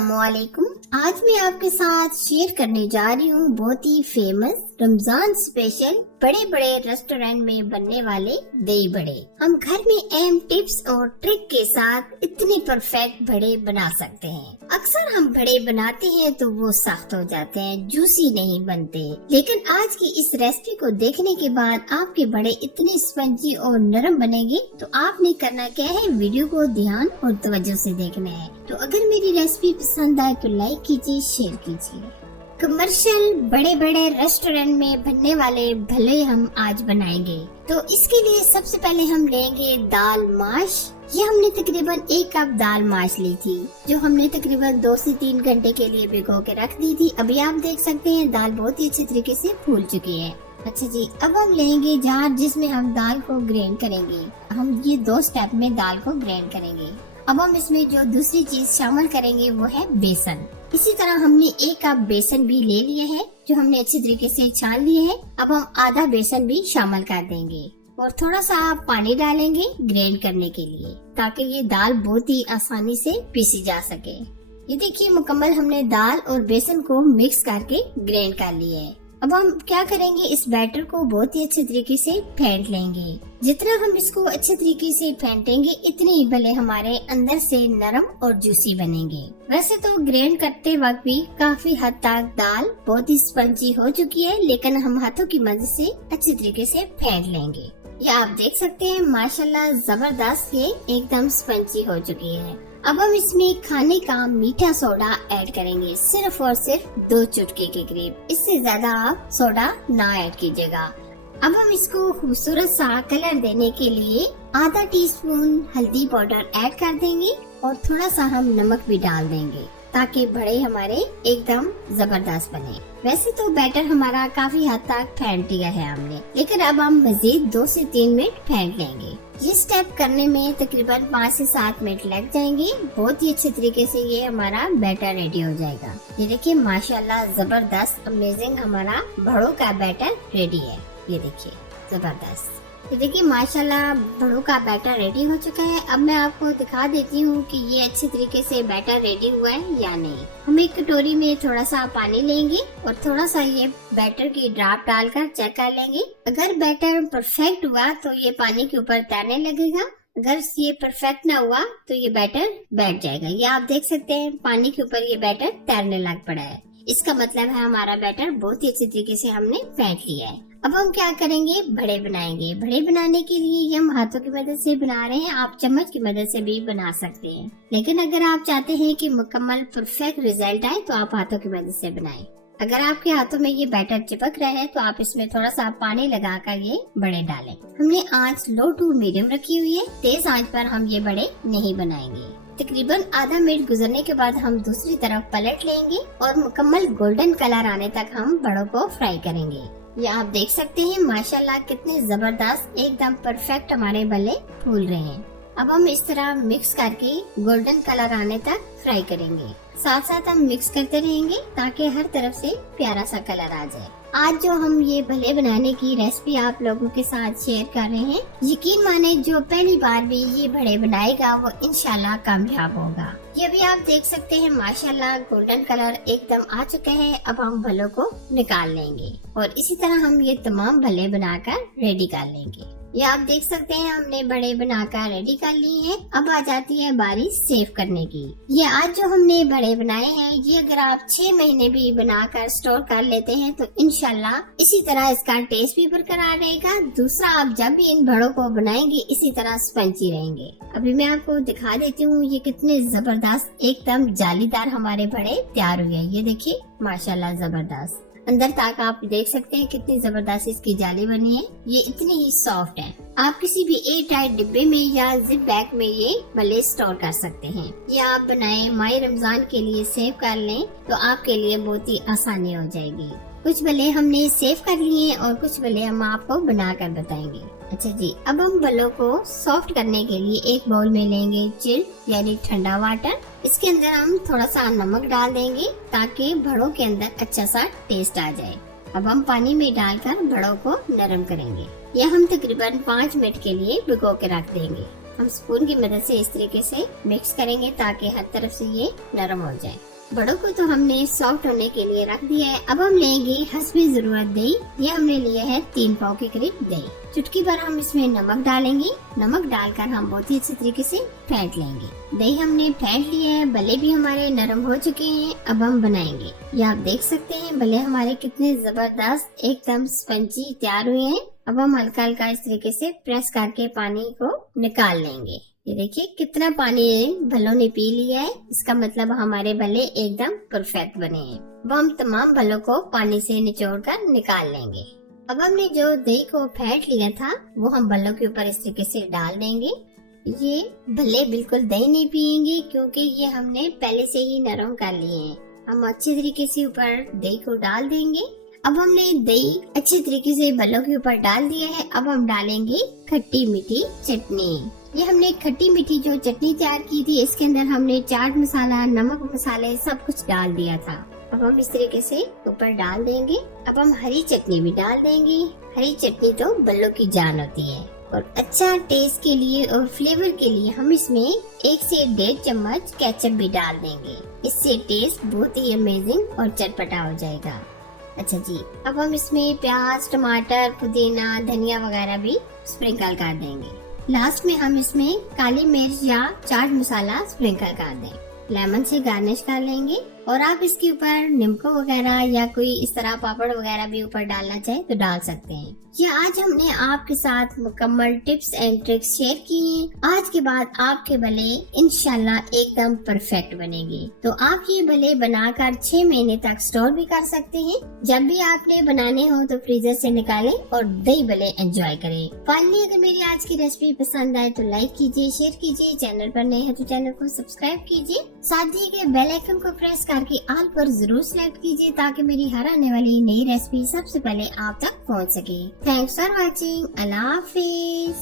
अस्सलामुअलैकुम। आज मैं आपके साथ शेयर करने जा रही हूँ बहुत ही फेमस रमजान स्पेशल बड़े बड़े रेस्टोरेंट में बनने वाले दही बड़े। हम घर में अहम टिप्स और ट्रिक के साथ इतने परफेक्ट बड़े बना सकते हैं। अक्सर हम बड़े बनाते हैं तो वो सख्त हो जाते हैं, जूसी नहीं बनते, लेकिन आज की इस रेसिपी को देखने के बाद आपके बड़े इतने स्पंजी और नरम बनेंगे। तो आपने करना क्या है, वीडियो को ध्यान और तवज्जो से देखना है। तो अगर मेरी रेसिपी पसंद आए तो लाइक कीजिए, शेयर कीजिए। कमर्शियल बड़े बड़े रेस्टोरेंट में बनने वाले भले हम आज बनाएंगे। तो इसके लिए सबसे पहले हम लेंगे दाल माश। ये हमने तकरीबन 1 कप दाल माश ली थी, जो हमने तकरीबन 2 से 3 घंटे के लिए भिगो के रख दी थी। अभी आप देख सकते हैं दाल बहुत ही अच्छी तरीके से फूल चुकी है। अच्छा जी, अब हम लेंगे जार जिसमें हम दाल को ग्राइंड करेंगे। हम ये 2 स्टेप में दाल को ग्राइंड करेंगे। अब हम इसमें जो दूसरी चीज शामिल करेंगे वो है बेसन। इसी तरह हमने 1 कप बेसन भी ले लिया है, जो हमने अच्छी तरीके से छान लिए है। अब हम आधा बेसन भी शामिल कर देंगे और थोड़ा सा पानी डालेंगे ग्राइंड करने के लिए, ताकि ये दाल बहुत ही आसानी से पीसी जा सके। ये देखिए मुकम्मल हमने दाल और बेसन को मिक्स करके ग्राइंड कर लिया है। अब हम क्या करेंगे, इस बैटर को बहुत ही अच्छे तरीके से फेंट लेंगे। जितना हम इसको अच्छे तरीके से फेंटेंगे इतने ही भले हमारे अंदर से नरम और जूसी बनेंगे। वैसे तो ग्राइंड करते वक्त भी काफी हद तक दाल बहुत ही स्पंजी हो चुकी है, लेकिन हम हाथों की मदद से अच्छे तरीके से फेंट लेंगे। ये आप देख सकते हैं माशाल्लाह जबरदस्त ये एकदम स्पंजी हो चुकी है। अब हम इसमें खाने का मीठा सोडा ऐड करेंगे, सिर्फ और सिर्फ 2 चुटकी के करीब। इससे ज्यादा आप सोडा ना ऐड कीजिएगा। अब हम इसको खूबसूरत सा कलर देने के लिए आधा टीस्पून हल्दी पाउडर ऐड कर देंगे और थोड़ा सा हम नमक भी डाल देंगे, ताकि बड़े हमारे एकदम जबरदस्त बने। वैसे तो बैटर हमारा काफी हद तक फेंट दिया है हमने, लेकिन अब हम मजीद 2 से 3 मिनट फेंट लेंगे। ये स्टेप करने में तकरीबन 5 से 7 मिनट लग जाएंगे। बहुत ही अच्छे तरीके से ये हमारा बैटर रेडी हो जाएगा। ये देखिए माशाल्लाह जबरदस्त अमेजिंग हमारा बड़ों का बैटर रेडी है। ये देखिए जबरदस्त। ये देखिए माशाल्लाह बड़ों का बैटर रेडी हो चुका है। अब मैं आपको दिखा देती हूँ कि ये अच्छे तरीके से बैटर रेडी हुआ है या नहीं। हम एक कटोरी में थोड़ा सा पानी लेंगे और थोड़ा सा ये बैटर की ड्राप डालकर चेक कर लेंगे। अगर बैटर परफेक्ट हुआ तो ये पानी के ऊपर तैरने लगेगा। अगर ये परफेक्ट ना हुआ तो ये बैटर बैठ जाएगा। ये आप देख सकते हैं पानी के ऊपर ये बैटर तैरने लग पड़ा है। इसका मतलब है हमारा बैटर बहुत ही अच्छे तरीके से हमने फेंट लिया है। अब हम क्या करेंगे, बड़े बनाएंगे। बड़े बनाने के लिए हम हाथों की मदद से बना रहे हैं, आप चम्मच की मदद से भी बना सकते हैं। लेकिन अगर आप चाहते हैं कि मुकम्मल परफेक्ट रिजल्ट आए तो आप हाथों की मदद से बनाएं। अगर आपके हाथों में ये बैटर चिपक रहा है तो आप इसमें थोड़ा सा पानी लगाकर ये बड़े डालें। हमने आंच लो टू मीडियम रखी हुई है, तेज आंच पर हम ये बड़े नहीं बनाएंगे। तकरीबन आधा मिनट गुजरने के बाद हम दूसरी तरफ पलट लेंगे और मुकम्मल गोल्डन कलर आने तक हम बड़ों को फ्राई करेंगे। ये आप देख सकते हैं माशाल्लाह कितने जबरदस्त एकदम परफेक्ट हमारे बल्ले फूल रहे हैं। अब हम इस तरह मिक्स करके गोल्डन कलर आने तक फ्राई करेंगे। साथ साथ हम मिक्स करते रहेंगे ताकि हर तरफ से प्यारा सा कलर आ जाए। आज जो हम ये भले बनाने की रेसिपी आप लोगों के साथ शेयर कर रहे हैं, यकीन माने जो पहली बार भी ये बड़े बनाएगा वो इंशाल्लाह कामयाब होगा। ये भी आप देख सकते हैं माशाल्लाह गोल्डन कलर एकदम आ चुका है। अब हम भलों को निकाल लेंगे और इसी तरह हम ये तमाम भले बनाकर रेडी कर लेंगे। ये आप देख सकते हैं हमने बड़े बनाकर रेडी कर लिए हैं। अब आ जाती है बारी सेव करने की। ये आज जो हमने बड़े बनाए हैं, ये अगर आप 6 महीने भी बनाकर स्टोर कर लेते हैं तो इंशाल्लाह इसी तरह इसका टेस्ट भी बरकरार रहेगा। दूसरा, आप जब भी इन बड़ों को बनाएंगे इसी तरह स्पंजी रहेंगे। अभी मैं आपको दिखा देती हूँ ये कितने जबरदस्त एकदम जालीदार हमारे बड़े तैयार हुए हैं। ये देखिए माशाल्लाह जबरदस्त, अंदर तक आप देख सकते हैं कितनी जबरदस्त इसकी जाली बनी है। ये इतनी ही सॉफ्ट है। आप किसी भी एयर टाइट डिब्बे में या जिप बैग में ये भले स्टोर कर सकते हैं। ये आप बनाए माह रमजान के लिए सेव कर लें तो आपके लिए बहुत ही आसानी हो जाएगी। कुछ भले हमने सेव कर लिए और कुछ भले हम आपको बनाकर बताएंगे। अच्छा जी, अब हम भलों को सॉफ्ट करने के लिए एक बाउल में लेंगे चिल यानी ठंडा वाटर। इसके अंदर हम थोड़ा सा नमक डाल देंगे ताकि भड़ों के अंदर अच्छा सा टेस्ट आ जाए। अब हम पानी में डालकर भड़ों को नरम करेंगे। यह हम तकरीबन 5 मिनट के लिए भिगो के रख देंगे। हम स्पून की मदद से इस तरीके से मिक्स करेंगे ताकि हर तरफ से ये नरम हो जाए। बड़ों को तो हमने सॉफ्ट होने के लिए रख दिया है। अब हम लेंगे हस्बे जरूरत दही। ये हमने लिया है 3 पाव के करीब दही। चुटकी भर हम इसमें नमक डालेंगे। नमक डालकर हम बहुत ही अच्छी तरीके से फेंट लेंगे। दही हमने फेंट लिया है, भले भी हमारे नरम हो चुके हैं। अब हम बनाएंगे। ये आप देख सकते हैं भले हमारे कितने जबरदस्त एकदम स्पंजी तैयार हुए हैं। अब हम हल्का हल्का इस तरीके से प्रेस करके पानी को निकाल लेंगे। ये देखिए कितना पानी भलों ने पी लिया है। इसका मतलब हमारे भले एकदम परफेक्ट बने हैं। अब हम तमाम भलों को पानी से निचोड़ कर निकाल लेंगे। अब हमने जो दही को फेंट लिया था वो हम भलों के ऊपर इस तरीके से डाल देंगे। ये भले बिल्कुल दही नहीं पियेंगे क्योंकि ये हमने पहले से ही नरम कर लिए हैं। हम अच्छे तरीके से ऊपर दही को डाल देंगे। अब हमने दही अच्छे तरीके से भलों के ऊपर डाल दिया है। अब हम डालेंगे खट्टी मीठी चटनी। ये हमने खट्टी मीठी जो चटनी तैयार की थी, इसके अंदर हमने चाट मसाला, नमक मसाले सब कुछ डाल दिया था। अब हम इस तरीके से ऊपर डाल देंगे। अब हम हरी चटनी भी डाल देंगे। हरी चटनी तो बल्लों की जान होती है। और अच्छा टेस्ट के लिए और फ्लेवर के लिए हम इसमें 1 से 1.5 चम्मच केचप भी डाल देंगे। इससे टेस्ट बहुत ही अमेजिंग और चटपटा हो जाएगा। अच्छा जी, अब हम इसमें प्याज, टमाटर, पुदीना, धनिया वगैरह भी स्प्रिंकल कर देंगे। लास्ट में हम इसमें काली मिर्च या चाट मसाला स्प्रिंकल कर दें। लेमन से गार्निश कर लेंगे। और आप इसके ऊपर नींबू वगैरह या कोई इस तरह पापड़ वगैरह भी ऊपर डालना चाहे तो डाल सकते हैं। ये आज हमने आपके साथ मुकम्मल टिप्स एंड ट्रिक्स शेयर की हैं। आज के बाद आपके भले इंशाल्लाह एकदम परफेक्ट बनेंगे। तो आप ये भले बनाकर 6 महीने तक स्टोर भी कर सकते हैं। जब भी आपने बनाने हो तो फ्रीजर से निकालें और दही भले एंजॉय करें। फाइनली अगर मेरी आज की रेसिपी पसंद आए तो लाइक कीजिए, शेयर कीजिए। चैनल पर नए हैं तो चैनल को सब्सक्राइब कीजिए। साथ ही बेल आइकन को प्रेस करके ऑल पर जरूर सेलेक्ट कीजिए ताकि मेरी हर आने वाली नई रेसिपी सबसे पहले आप तक पहुंच सके। Thanks for watching. Allah Hafiz.